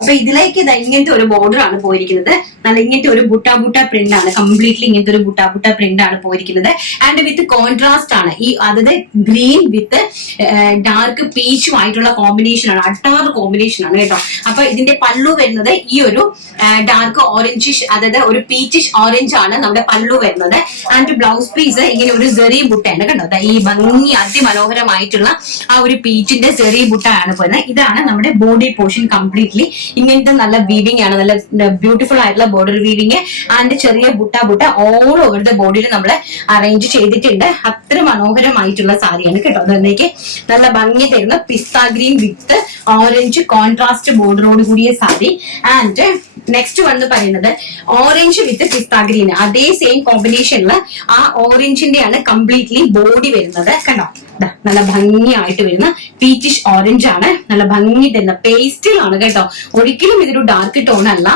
അപ്പൊ ഇതിലേക്ക് ഇങ്ങനത്തെ ഒരു ബോർഡർ ആണ് പോയിരിക്കുന്നത്. നല്ല ഇങ്ങനത്തെ ഒരു ബുട്ട പ്രിന്റ് ആണ്, കംപ്ലീറ്റ്ലി ഇങ്ങനത്തെ ഒരു ബുട്ട പ്രിന്റ് ആണ് പോയിരിക്കുന്നത്. ആൻഡ് വിത്ത് കോൺട്രാസ്റ്റ് ആണ് ഈ, അതായത് ഗ്രീൻ വിത്ത് ഡാർക്ക് പീച്ചും ആയിട്ടുള്ള കോമ്പിനേഷൻ ആണ്, അട്ടാർ കോമ്പിനേഷൻ ആണ് കേട്ടോ. അപ്പൊ ഇതിന്റെ പല്ലു വരുന്നത് ഈ ഒരു ഡാർക്ക് ഓറഞ്ചിഷ്, അതായത് ഒരു പീച്ചിഷ് ഓറഞ്ച് ആണ് നമ്മുടെ പല്ലു വരുന്നത്. ആൻഡ് ബ്ലൗസ് പീസ് ഇങ്ങനെ ഒരു സെറി ബുട്ടയാണ് കേട്ടോ. ഈ ഭംഗി അതിമനോഹരമായിട്ടുള്ള ആ ഒരു പീച്ചിന്റെ സെറി ബുട്ട ആണ് പോയിരുന്നത്. ഇതാണ് നമ്മുടെ ബോഡി പോർഷൻ കംപ്ലീറ്റ്ലി. ഇങ്ങനത്തെ നല്ല വീവിംഗ് ആണ്, നല്ല ബ്യൂട്ടിഫുൾ ആയിട്ടുള്ള ബോർഡർ വീവിംഗ് ആൻഡ് ചെറിയ ബുട്ട ഓൾ ഓവർ ദ ബോഡിയിൽ നമ്മൾ അറേഞ്ച് ചെയ്തിട്ടുണ്ട്. അത്ര മനോഹരമായിട്ടുള്ള സാരിയാണ് കേട്ടോ. അതിലേക്ക് നല്ല ഭംഗി തരുന്ന പിസ്ത ഗ്രീൻ വിത്ത് ഓറഞ്ച് കോൺട്രാസ്റ്റ് ബോർഡറോട് കൂടിയ സാരി. ആൻഡ് നെക്സ്റ്റ് വന്ന് പറയുന്നത് ഓറഞ്ച് വിത്ത് പിസ്ത ഗ്രീൻ, അതേ സെയിം കോമ്പിനേഷനിൽ ആ ഓറഞ്ചിന്റെ ആണ് കംപ്ലീറ്റ്ലി ബോഡി വരുന്നത് കണ്ടോ. നല്ല ഭംഗിയായിട്ട് വരുന്ന പീച്ചിഷ് ഓറഞ്ച് ആണ്, നല്ല ഭംഗി തരുന്ന പേസ്റ്റിലാണ് കേട്ടോ. ഒരിക്കലും ഇതൊരു ഡാർക്ക് ടോൺ അല്ല.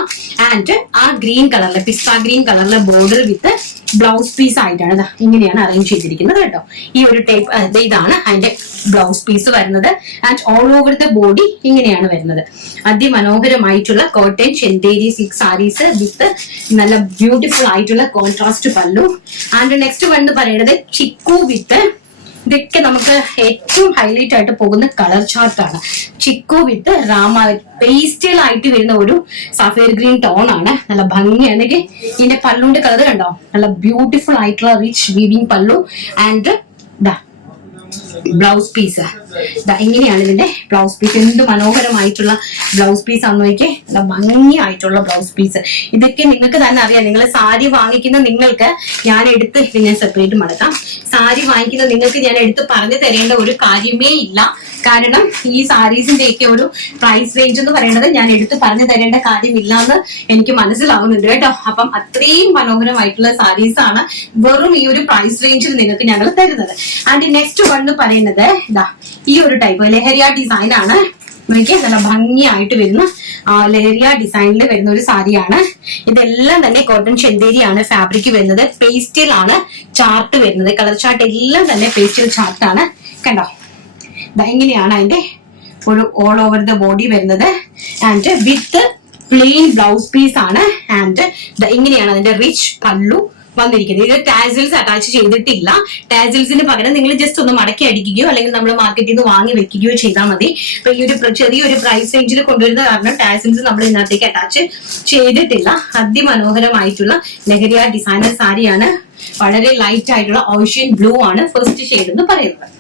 ആൻഡ് ആ ഗ്രീൻ കളറിലെ പിസ്ത ഗ്രീൻ കളറിലെ ബോർഡർ വിത്ത് ബ്ലൗസ് പീസ് ആയിട്ടാണ് ഇങ്ങനെയാണ് അറേഞ്ച് ചെയ്തിരിക്കുന്നത് കേട്ടോ. ഈ ഒരു ടൈപ്പ് ഇതാണ് അതിന്റെ ബ്ലൗസ് പീസ് വരുന്നത്. And all over the body ഇങ്ങനെയാണ് വരുന്നത്. അതിമനോഹരമായിട്ടുള്ള കോട്ടൺ ചെന്തേരി സിൽക്ക് സാരീസ് വിത്ത് നല്ല ബ്യൂട്ടിഫുൾ ആയിട്ടുള്ള കോൺട്രാസ്റ്റ് പല്ലു. ആൻഡ് നെക്സ്റ്റ് വന്ന് പറയുന്നത് ചിക്കു വിത്ത്, ഇതൊക്കെ നമുക്ക് ഏറ്റവും ഹൈലൈറ്റ് ആയിട്ട് പോകുന്ന കളർ ചാർട്ടാണ്. ചിക്കു വിത്ത് രാമ പേസ്റ്റൽ ആയിട്ട് വരുന്ന ഒരു സഫേർ ഗ്രീൻ ടോൺ ആണ്. നല്ല ഭംഗിയാണ്. ഇതിന്റെ പല്ലുവിന്റെ കളർ കണ്ടോ, നല്ല ബ്യൂട്ടിഫുൾ ആയിട്ടുള്ള റിച്ച് വീവിംഗ് പല്ലു. ആൻഡ് ബ്ലൗസ് പീസ് ഇങ്ങനെയാണ് ഇതിന്റെ ബ്ലൗസ് പീസ്. എന്ത് മനോഹരമായിട്ടുള്ള ബ്ലൗസ് പീസ് ആണെന്ന് നോക്കിയേ, നല്ല ഭംഗിയായിട്ടുള്ള ബ്ലൗസ് പീസ്. ഇതൊക്കെ നിങ്ങൾക്ക് തന്നെ അറിയാം. നിങ്ങൾ സാരി വാങ്ങിക്കുന്ന നിങ്ങൾക്ക് ഞാൻ എടുത്ത് ഞാൻ സെപ്പറേറ്റ് മടക്കാം. സാരി വാങ്ങിക്കുന്ന നിങ്ങൾക്ക് ഞാൻ എടുത്ത് പറഞ്ഞു തരേണ്ട ഒരു കാര്യമേ ഇല്ല. കാരണം ഈ സാരീസിന്റെ ഒക്കെ ഒരു പ്രൈസ് റേഞ്ച് എന്ന് പറയുന്നത് ഞാൻ എടുത്ത് പറഞ്ഞു തരേണ്ട കാര്യമില്ല എന്ന് എനിക്ക് മനസ്സിലാവുന്നുണ്ട് കേട്ടോ. അപ്പം അത്രയും മനോഹരമായിട്ടുള്ള സാരീസ് ആണ് വെറും ഈ ഒരു പ്രൈസ് റേഞ്ചിൽ നിങ്ങൾക്ക് ഞങ്ങൾ തരുന്നത്. ആൻഡ് നെക്സ്റ്റ് വൺ എന്ന് പറയുന്നത് ഈ ഒരു ടൈപ്പ് ലഹരിയ ഡിസൈൻ ആണ്. നോക്കിയാൽ നല്ല ഭംഗിയായിട്ട് വരുന്ന ലഹരിയ ഡിസൈനിൽ വരുന്ന ഒരു സാരിയാണ്. ഇതെല്ലാം തന്നെ കോട്ടൺ ചെന്തേരിയാണ് ഫാബ്രിക് വരുന്നത്. പേസ്റ്റൽ ആണ് ചാർട്ട് വരുന്നത്. കളർ ചാർട്ട് എല്ലാം തന്നെ പേസ്റ്റൽ ചാർട്ടാണ് കണ്ടോ. ഇങ്ങനെയാണ് അതിന്റെ ഒരു ഓൾ ഓവർ ദ ബോഡി വരുന്നത്. And with plain blouse piece ആണ്. ആൻഡ് ഇങ്ങനെയാണ് അതിന്റെ റിച്ച് പല്ലു വന്നിരിക്കുന്നത്. ഇത് ടാസിൽസ് അറ്റാച്ച് ചെയ്തിട്ടില്ല. ടാസിൽസിന് പകരം നിങ്ങൾ ജസ്റ്റ് ഒന്ന് മടക്കി അടിക്കുകയോ അല്ലെങ്കിൽ നമ്മൾ മാർക്കറ്റിൽ നിന്ന് വാങ്ങി വെക്കുകയോ ചെയ്താൽ മതി. അപ്പൊ ഈ ഒരു ചെറിയൊരു പ്രൈസ് റേഞ്ചിൽ കൊണ്ടുവരുന്ന കാരണം ടാസിൽസ് നമ്മൾ ഇതിനകത്തേക്ക് അറ്റാച്ച് ചെയ്തിട്ടില്ല. അതിമനോഹരമായിട്ടുള്ള ലഹരിയ ഡിസൈനർ സാരിയാണ്. വളരെ ലൈറ്റ് ആയിട്ടുള്ള ഓഷ്യൻ ബ്ലൂ ആണ് ഫസ്റ്റ് ഷെയ്ഡ് എന്ന് പറയുന്നത്.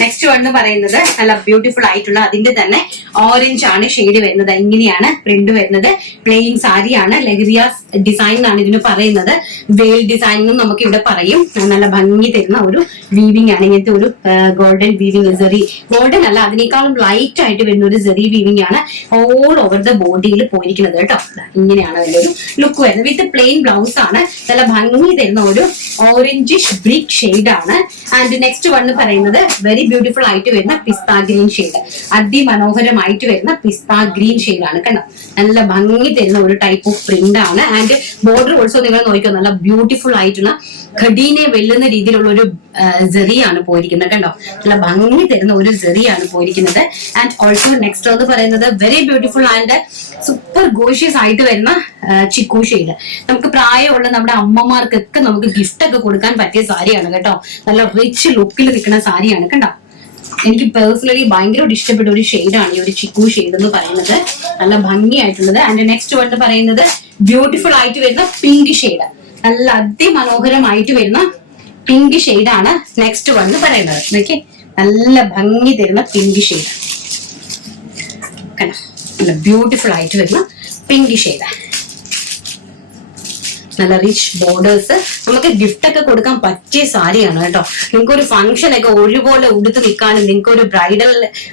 നെക്സ്റ്റ് വൺ എന്ന് പറയുന്നത് നല്ല ബ്യൂട്ടിഫുൾ ആയിട്ടുള്ള അതിന്റെ തന്നെ ഓറഞ്ച് ആണ് ഷെയ്ഡ് വരുന്നത്. ഇങ്ങനെയാണ് പ്രിന്റ് വരുന്നത്. പ്ലെയിൻ സാരിയാണ്. ലഹരിയ ഡിസൈൻ എന്നാണ് ഇതിന് പറയുന്നത്. വെയിൽ ഡിസൈൻ എന്നും നമുക്ക് ഇവിടെ പറയും. നല്ല ഭംഗി തരുന്ന ഒരു വീവിംഗ് ആണ്. ഇങ്ങനത്തെ ഒരു ഗോൾഡൻ വീവിംഗ്, സെറി ഗോൾഡൻ അല്ല, അതിനേക്കാളും ലൈറ്റ് ആയിട്ട് വരുന്ന ഒരു സെറി വീവിംഗ് ആണ് ഓൾ ഓവർ ദ ബോഡിയിൽ പോയിരിക്കുന്നത് കേട്ടോ. ഇങ്ങനെയാണ് അതിന്റെ ഒരു ലുക്ക് വരുന്നത്. വിത്ത് പ്ലെയിൻ ബ്ലൗസ് ആണ്. നല്ല ഭംഗി തരുന്ന ഒരു ഓറഞ്ചിഷ് ബ്രിക്ക് ഷെയ്ഡ് ആണ്. ആൻഡ് നെക്സ്റ്റ് വൺ എന്ന് പറയുന്നത് വെരി ബ്യൂട്ടിഫുൾ ആയിട്ട് വരുന്ന പിസ്ത ഗ്രീൻ ഷെയ്ഡ്. അതിമനോഹരമായിട്ട് വരുന്ന പിസ്ത ഗ്രീൻ ഷെയ്ഡ് ആണ് കണ്ടോ. നല്ല ഭംഗി തരുന്ന ഒരു ടൈപ്പ് ഓഫ് പ്രിന്റ് ആണ്. ആൻഡ് ബോർഡർ ഓൾസോ നിങ്ങൾ നോക്കിയോ, നല്ല ബ്യൂട്ടിഫുൾ ആയിട്ടുള്ള ഖഡീനെ വെല്ലുന്ന രീതിയിലുള്ള ഒരു സെറിയാണ് പോയിരിക്കുന്നത് കണ്ടോ. നല്ല ഭംഗി തരുന്ന ഒരു സെറിയാണ് പോയിരിക്കുന്നത്. ആൻഡ് ഓൾസോ നെക്സ്റ്റ് എന്ന് പറയുന്നത് very beautiful and super gorgeous ആയിട്ട് വരുന്ന ചിക്കു ഷെയ്ഡ്. നമുക്ക് പ്രായമുള്ള നമ്മുടെ അമ്മമാർക്കൊക്കെ നമുക്ക് ഗിഫ്റ്റ് ഒക്കെ കൊടുക്കാൻ പറ്റിയ സാരിയാണ് കേട്ടോ. നല്ല റിച്ച് ലുക്കിൽ നിൽക്കുന്ന സാരിയാണ് കണ്ടോ. എനിക്ക് പേഴ്സണലി ഭയങ്കരമായിട്ട് ഇഷ്ടപ്പെട്ട ഒരു ഷെയ്ഡാണ് ഈ ഒരു ചിക്കു ഷെയ്ഡ് എന്ന് പറയുന്നത്. നല്ല ഭംഗിയായിട്ടുള്ളത്. ആൻഡ് നെക്സ്റ്റ് വൺ പറയുന്നത് ബ്യൂട്ടിഫുൾ ആയിട്ട് വരുന്ന പിങ്ക് ഷെയ്ഡ്. നല്ല അതിമനോഹരമായിട്ട് വരുന്ന പിങ്ക് ഷെയ്ഡാണ് നെക്സ്റ്റ് വൺ പറയുന്നത്. നോക്കി നല്ല ഭംഗി തരുന്ന പിങ്ക് ഷെയ്ഡ് കണ്ടോ. നല്ല ബ്യൂട്ടിഫുൾ ആയിട്ട് വരുന്ന പിങ്ക് ഷെയ്ഡ്. നല്ല റിച്ച് ബോർഡേഴ്സ്. നമുക്ക് ഗിഫ്റ്റ് ഒക്കെ കൊടുക്കാൻ പറ്റിയ സാരിയാണ് കേട്ടോ. നിങ്ങൾക്ക് ഒരു ഫംഗ്ഷൻ ഒക്കെ ഒരുപോലെ ഉടുത്ത് നിൽക്കാനും നിങ്ങൾക്ക് ഒരു ബ്രൈഡൽ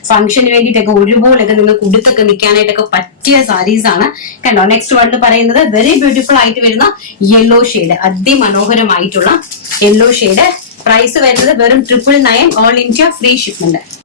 ഫംഗ്ഷന് വേണ്ടിയിട്ടൊക്കെ ഒരുപോലെയൊക്കെ നിങ്ങൾക്ക് ഉടുത്തൊക്കെ നിൽക്കാനായിട്ടൊക്കെ പറ്റിയ സാരീസ് ആണ് കണ്ടോ. നെക്സ്റ്റ് വൺ പറയുന്നത് വെരി ബ്യൂട്ടിഫുൾ ആയിട്ട് വരുന്ന യെല്ലോ ഷെയ്ഡ്. അതിമനോഹരമായിട്ടുള്ള യെല്ലോ ഷെയ്ഡ്. പ്രൈസ് വരുന്നത് വെറും 999 ഓൾ ഇന്ത്യ ഫ്രീ ഷിപ്മെന്റ്.